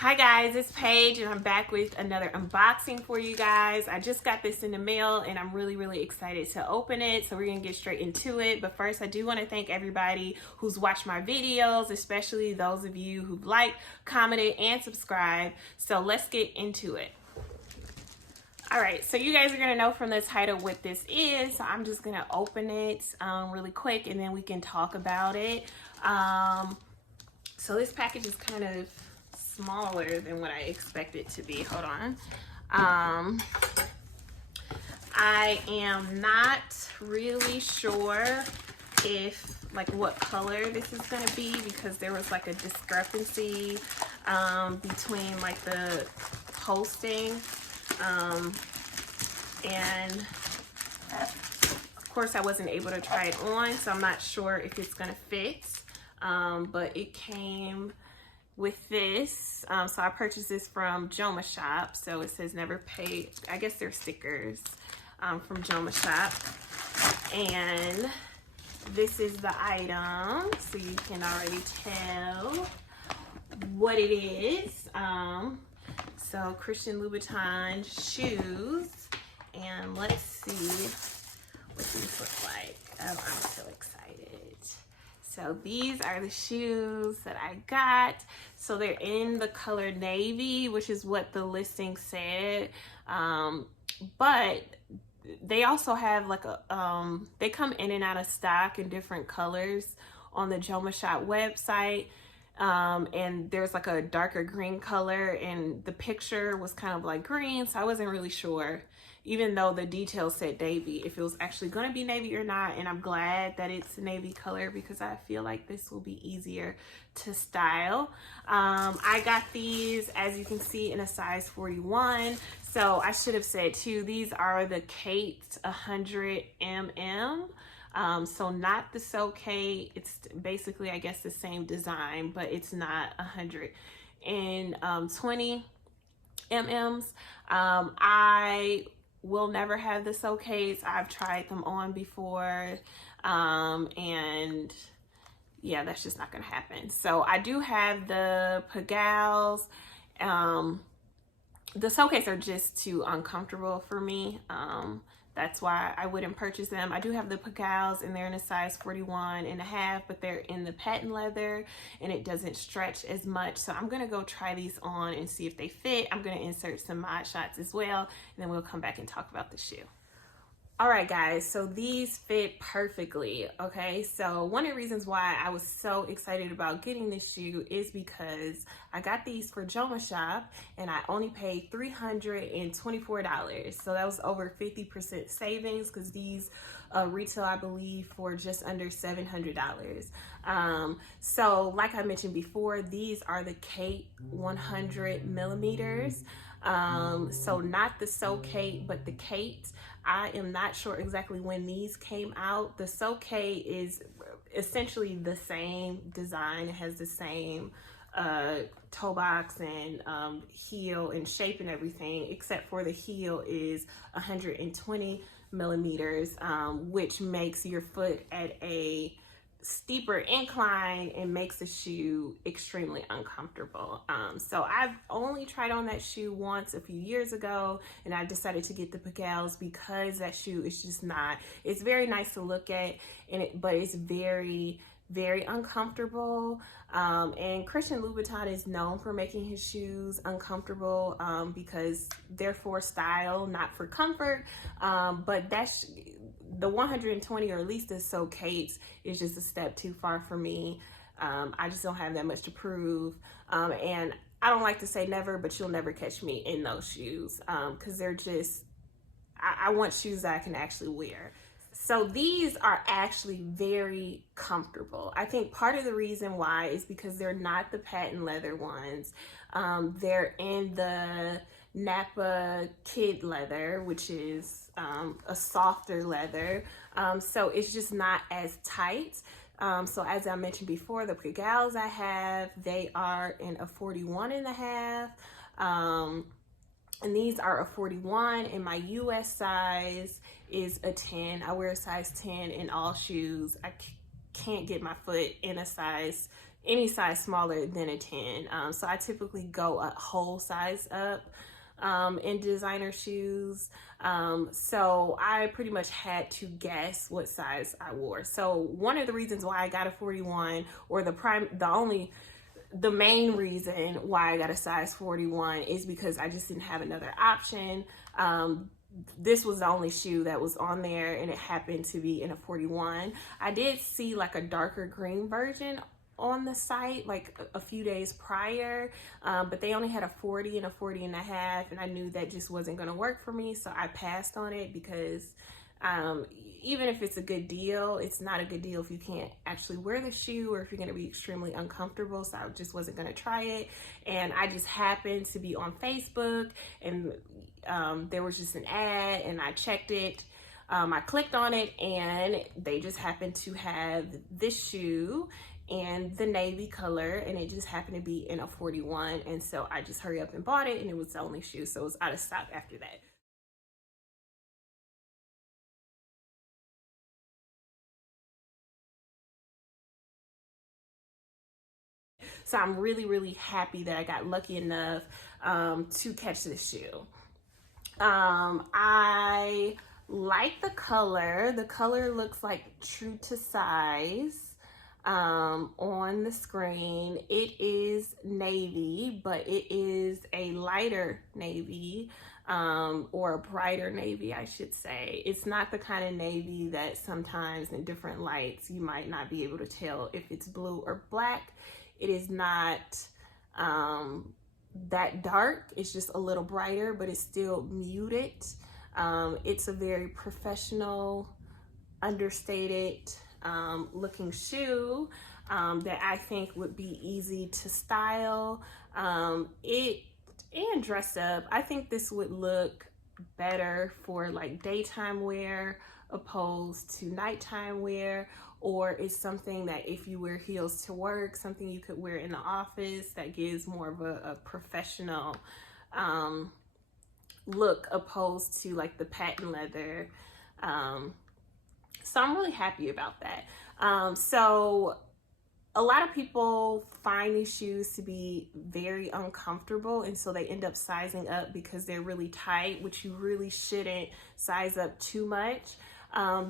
Hi guys, it's Paige and I'm back with another unboxing for you guys. I just got this in the mail and I'm really excited to open it. So we're gonna get straight into it. But first, I do want to thank everybody who's watched my videos, especially those of you who've liked, commented, and subscribed. So let's get into it. All right, so you guys are gonna know from the title what this is. So I'm just gonna open it really quick and then we can talk about it. So this package is kind of smaller than what I expected it to be. Hold on. I am not really sure if what color this is gonna be because there was a discrepancy between the posting and of course I wasn't able to try it on, so I'm not sure if it's gonna fit, but it came with this. So I purchased this from Jomashop. So it says never pay. I guess they're stickers from Jomashop. And this is the item. So you can already tell what it is. So Christian Louboutin shoes. And let's see what these look like. Oh, I'm so excited. So these are the shoes that I got. So they're in the color navy, which is what the listing said. But they also have they come in and out of stock in different colors on the Jomashop website. And there's a darker green color and the picture was kind of green. So I wasn't really sure, even though the details said navy, if it was actually going to be navy or not. And I'm glad that it's navy color because I feel like this will be easier to style. I got these, as you can see, in a size 41. So I should have said too, these are the Kate 100 mm. So not the So Kate. It's basically, I guess, the same design, but it's not 120 mm. I will never have the So Kates. I've tried them on before, and yeah, that's just not gonna happen. So I do have the Pagals. The So Kates are just too uncomfortable for me. That's why I wouldn't purchase them. I do have the Pagals and they're in a size 41.5, but they're in the patent leather and it doesn't stretch as much. So I'm gonna go try these on and see if they fit. I'm gonna insert some mod shots as well, and then we'll come back and talk about the shoe. All right, guys, so these fit perfectly, okay? So one of the reasons why I was so excited about getting this shoe is because I got these for Jomashop and I only paid $324. So that was over 50% savings because these retail, I believe, for just under $700. So like I mentioned before, these are the Kate 100 millimeters. So not the So Kate, but the Kate. I am not sure exactly when these came out. The So Kate is essentially the same design. It has the same toe box and heel and shape and everything, except for the heel is 120 millimeters, which makes your foot at a steeper incline and makes the shoe extremely uncomfortable. So I've only tried on that shoe once a few years ago, and I decided to get the Pagals because that shoe is just not, it's very nice to look at, but it's very uncomfortable. And Christian Louboutin is known for making his shoes uncomfortable because they're for style, not for comfort. But that's the 120, or at least the So Kates, is just a step too far for me. I just don't have that much to prove. And I don't like to say never, but you'll never catch me in those shoes because they're just, I want shoes that I can actually wear. So these are actually very comfortable. I think part of the reason why is because they're not the patent leather ones. They're in the Nappa kid leather, which is a softer leather. So it's just not as tight. So as I mentioned before, the Pagals I have, they are in a 41.5. And these are a 41, and my US size is a 10. I wear a size 10 in all shoes. I can't get my foot in a size any size smaller than a 10. So I typically go a whole size up in designer shoes. So I pretty much had to guess what size I wore. So one of the reasons why I got a 41, or the main reason why I got a size 41 is because I just didn't have another option. This was the only shoe that was on there, and it happened to be in a 41. I did see like a darker green version on the site like a few days prior, but they only had a 40 and a 40 and a half, and I knew that just wasn't going to work for me, so I passed on it because even if it's a good deal, it's not a good deal if you can't actually wear the shoe, or if you're going to be extremely uncomfortable. So I just wasn't going to try it. And I just happened to be on Facebook, and there was just an ad, and I checked it. I clicked on it, and they just happened to have this shoe and the navy color, and it just happened to be in a 41. And so I just hurry up and bought it, and it was the only shoe, so it was out of stock after that. So I'm really, really happy that I got lucky enough to catch this shoe. I like the color. The color looks like true to size on the screen. It is navy, but it is a lighter navy, or a brighter navy, I should say. It's not the kind of navy that sometimes in different lights you might not be able to tell if it's blue or black. It is not that dark. It's just a little brighter, but it's still muted. It's a very professional, understated looking shoe that I think would be easy to style and dress up. I think this would look better for like daytime wear opposed to nighttime wear, or it's something that if you wear heels to work, something you could wear in the office that gives more of a professional look opposed to like the patent leather. So I'm really happy about that. So a lot of people find these shoes to be very uncomfortable, and so they end up sizing up because they're really tight, which you really shouldn't size up too much.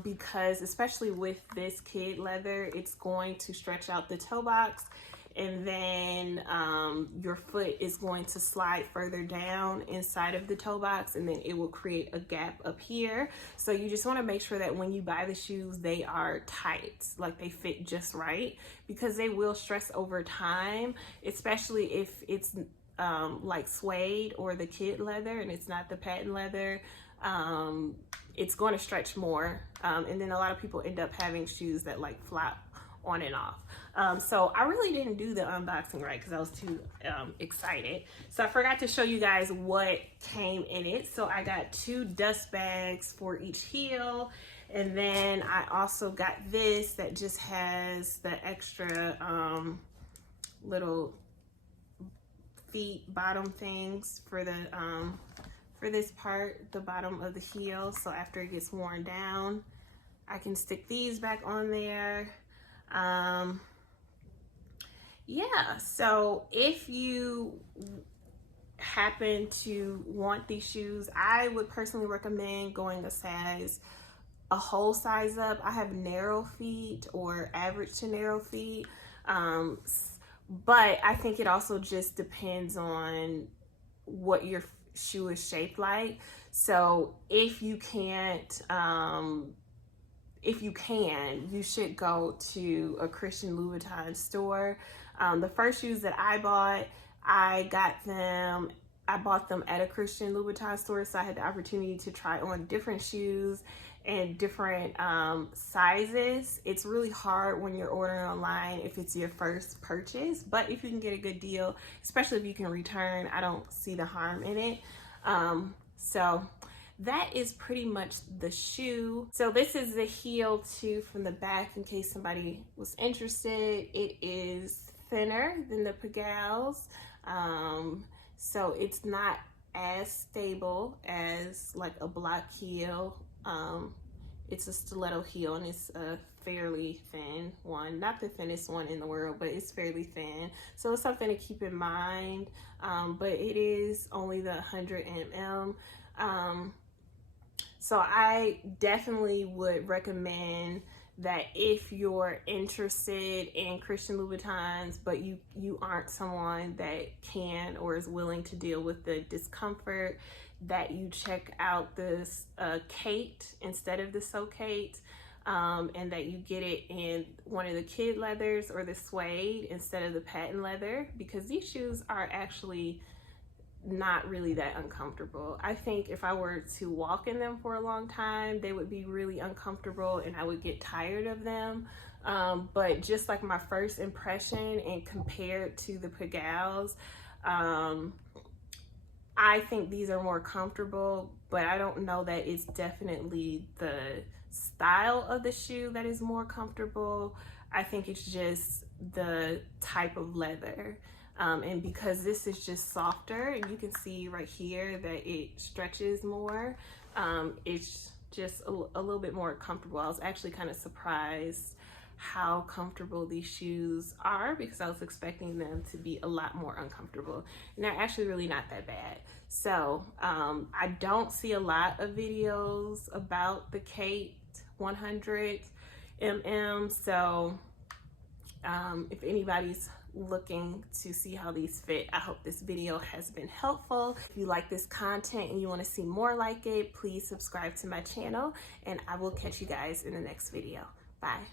Because especially with this kid leather, it's going to stretch out the toe box, and then your foot is going to slide further down inside of the toe box, and then it will create a gap up here. So you just want to make sure that when you buy the shoes, they are tight, like they fit just right, because they will stress over time, especially if it's like suede or the kid leather and it's not the patent leather. It's going to stretch more, and then a lot of people end up having shoes that like flop on and off. So I really didn't do the unboxing right because I was too excited. So I forgot to show you guys what came in it. So I got 2 dust bags for each heel, and then I also got this that just has the extra little feet bottom things for the for this part, the bottom of the heel. So after it gets worn down, I can stick these back on there. Yeah, so if you happen to want these shoes, I would personally recommend going a whole size up. I have narrow feet or average to narrow feet, but I think it also just depends on what your shoe is shaped like. So if you can't, you should go to a Christian Louboutin store. The first shoes that I bought, I bought them at a Christian Louboutin store, so I had the opportunity to try on different shoes and different sizes. It's really hard when you're ordering online if it's your first purchase, but if you can get a good deal, especially if you can return, I don't see the harm in it. So that is pretty much the shoe. So this is the heel too from the back in case somebody was interested. It is thinner than the Pagals, so it's not as stable as like a block heel. It's a stiletto heel, and it's fairly thin one, not the thinnest one in the world, but it's fairly thin. So it's something to keep in mind. But it is only the 100 ml. So I definitely would recommend that if you're interested in Christian Louboutins, but you aren't someone that can or is willing to deal with the discomfort, that you check out this Kate instead of the So Kate, and that you get it in one of the kid leathers or the suede instead of the patent leather, because these shoes are actually not really that uncomfortable. I think if I were to walk in them for a long time, they would be really uncomfortable and I would get tired of them. But just like my first impression and compared to the Pagals, I think these are more comfortable, but I don't know that it's definitely the style of the shoe that is more comfortable. I think it's just the type of leather. And because this is just softer, and you can see right here that it stretches more, it's just a little bit more comfortable. I was actually kind of surprised how comfortable these shoes are, because I was expecting them to be a lot more uncomfortable, and they're actually really not that bad. So I don't see a lot of videos about the Kate 100 mm. So if anybody's looking to see how these fit, I hope this video has been helpful. If you like this content and you want to see more like it, please subscribe to my channel, and I will catch you guys in the next video. Bye.